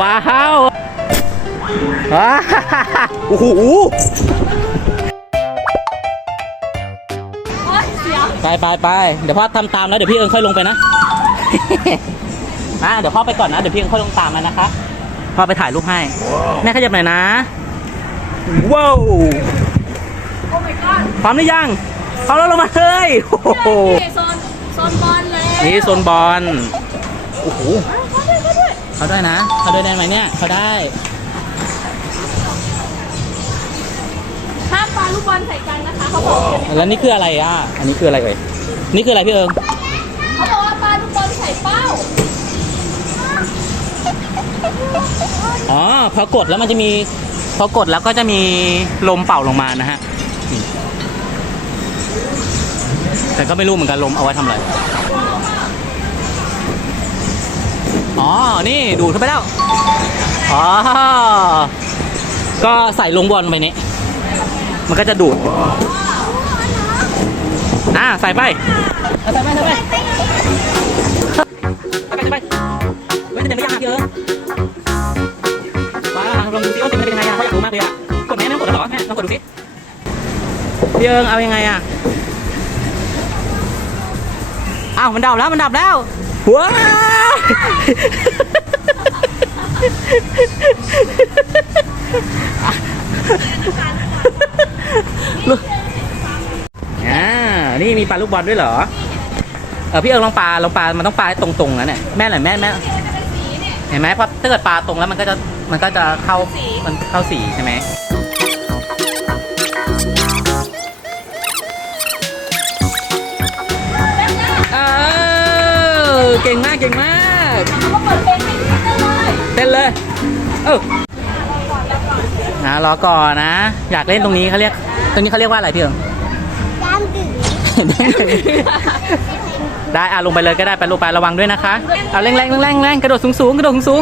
ว้าวว้าวโอ้โหโอ๊ยเสียวไปไปไปเดี๋ยวพ่อทำตามแล้วเดี๋ยวพี่เอิญค่อยลงไปนะอะเดี๋ยวพ่อไปก่อนนะ เดี๋ยวพี่เอิญค่อยลงตามมานะคะพ่อไปถ่ายรูปให้ แม่ขยับหน่อยนะ ว้าวโอ้ my god พร้อมหรือยังพร้อมแล้วลงมาเลยโอ้โหนี่โซนโซนบอลเลยนี่โซนบอลโอ้โห เขาด้วยเขาด้วยเขาได้นะ เขาได้ได้ไหมเนี่ย เขาได้ห้ามปาลูกบอลใส่กันนะคะเขาบอกเลยแล้วนี่คืออะไรอะ อันนี้คืออะไรเอ่ย นี่คืออะไรพี่เอิงเขาบอกว่าปาลูกบอลใส่เป้า อ๋อ พอกดแล้วมันจะมี พอกดแล้วก็จะมีลมเป่าลงมานะฮะนี่แต่ก็ไม่รู้เหมือนกันลมเอาไว้ทำอะไร อ๋อ นี่ดูดเข้าไปแล้ว อ๋อ ก็ใส่ลงบอลไปนี้ มันก็จะดูด อ่า ใส่ไป ใส่ไป ใส่ไป ใส่ไปใส่ไปไม่จะเป็นระยะพี่เอิงว้าลองดูซิว่าจะเป็นยังไงอะเขาอยากรู้มากเลยอะ กดแม่ไม่ต้องกดเหรอแม่ลองกดดูสิพี่เอิงเอายังไงอะ อ้าว มันดับแล้ว มันดับแล้ว ว้าวลูกอ่า นี่มีปลาลูกบอลด้วยเหรอ เออพี่เอิงลองปลาลองปลา มันต้องปลาให้ตรงๆนะเนี่ยแม่หน่อยแม่แม่เห็นไหมพอถ้าเกิดปลาตรงแล้วมันก็จะมันก็จะเข้ามันเข้าสีใช่ไหม เก่งมากเก่งมากเขาก็เปิดเพลงให้ดูเลยเต้นเลยเออนะรอก่อนนะ อยากเล่นตรงนี้เขาเรียก ตรงนี้เขาเรียกว่าอะไรพี่เอิงน้ำดื่มได้อะลงไปเลยก็ได้ไปลงไประวังด้วยนะคะ เอาแรงแรงแรงแรงแรงกระโดดสูงสูงกระโดดสูงสูง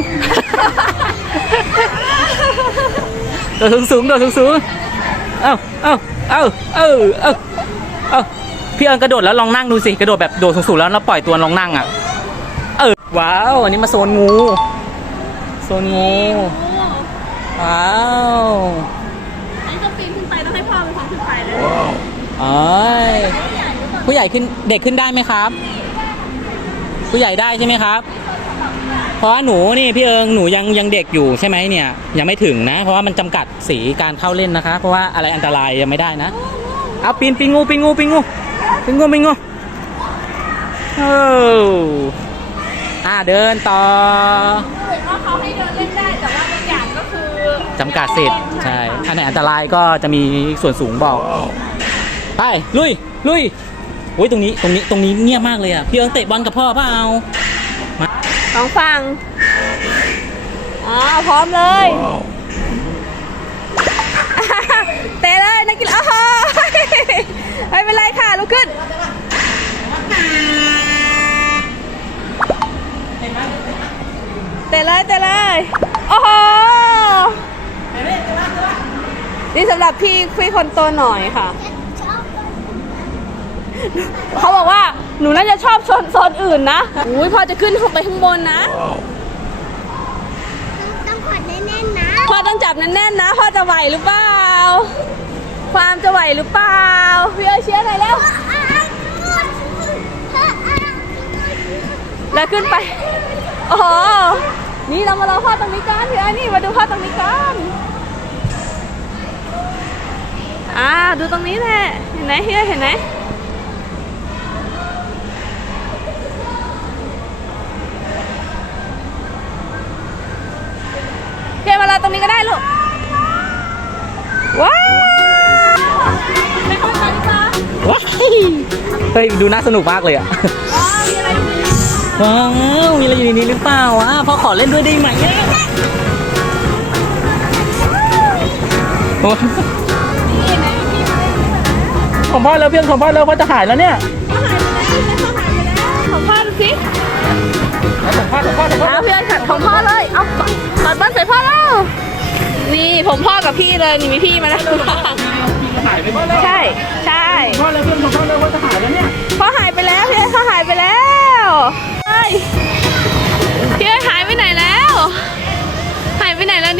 กระโดดสูงสูงกระโดดสูงสูงเอ้าเอ้าเอ้าเอ้าเอ้าเอ้าพี่เอิญกระโดดแล้วลองนั่งดูสิกระโดดแบบโดดสูงสูงแล้วเราปล่อยตัวลองนั่งอะเออ ว้าว อันนี้มาโซนงู โซนงู ว้าวอันนี้จะปีนขึ้นไปต้องให้พ่อเป็นคนขึ้นไปเลยเอ้ยผู้ใหญ่ขึ้นเด็กขึ้นได้ไหมครับ ผู้ใหญ่ได้ใช่ไหมครับ เพราะว่าหนูนี่พี่เอิงหนูยังยังเด็กอยู่ใช่ไหมเนี่ย ยังไม่ถึงนะ เพราะว่ามันจำกัดสีการเข้าเล่นนะคะ เพราะว่าอะไรอันตรายยังไม่ได้นะเอาปีนปีนงูปีนงูปีนงูปีนงูปีนงูโอ้อ่าเดินต่อเห็นว่าเขาให้เดินเล่นได้แต่ว่าบางอย่างก็คือจำกัดสิทธิ์ใช่อันไหนอันตรายก็จะมีส่วนสูงบอก ไป ลุย ลุยโอ้ยตรงนี้ตรงนี้ตรงนี้เงียบมากเลยอะพี่เอิงเตะบอลกับพ่อเปล่าสองฝั่งอ๋อพร้อมเลย เตะเลยนักกีฬาโอ้โหไม่เป็นไรค่ะลุกขึ้น เตะเลยเตะเลย โอ้โห นี่สำหรับพี่พี่คนโตหน่อยค่ะ เขาบอกว่าหนูน่าจะชอบโซนโซนอื่นนะอุ้ยพอจะขึ้นไปข้างบนนะ ต้องกดแน่นๆนะพ่อต้องจับแน่นๆนะ พ่อจะไหวหรือเปล่า ความจะไหวหรือเปล่าพี่เอ๋ยเชียร์หน่อยแล้ว แล้วขึ้นไป โอ้โห นี่เรามารอพ่อตรงนี้กันพี่เอ๋ยนี่มาดูพ่อตรงนี้กันอ่าดูตรงนี้แหละเห็นไหมพี่เอ๋ยเห็นไหมพี่เอ๋ยมารอตรงนี้ก็ได้ลูกว้าวไม่เข้าใจดีกว่าว้ายเฮ้ยดูน่าสนุกมากเลยอะ ว้าว ว้าวมีอะไรอยู่ในนี้หรือเปล่าวะพ่อขอเล่นด้วยได้ไหมโอ้ยนี่เนี่ยของพ่อแล้วเพียงของพ่อแล้วพ่อจะหายแล้วเนี่ยขาหายไปแล้วหายไปแล้วของพ่อดูสิของพ่อของพ่อของพ่อเอาพี่อิญขัดของพ่อเลยเอากอดบ้านใส่พ่อแล้วนี่ผมพ่อกับพี่เลยนี่มีพี่มาแล้วหายไปพ่อแล้วใช่ใช่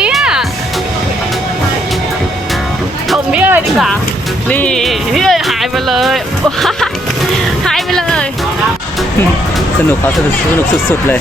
เนี่ยถมพี่เอ๋ยดีกว่า นี่พี่เอ๋ยหายไปเลยว้ายหายไปเลย สนุกเขาสนุกสนุกสุดๆเลย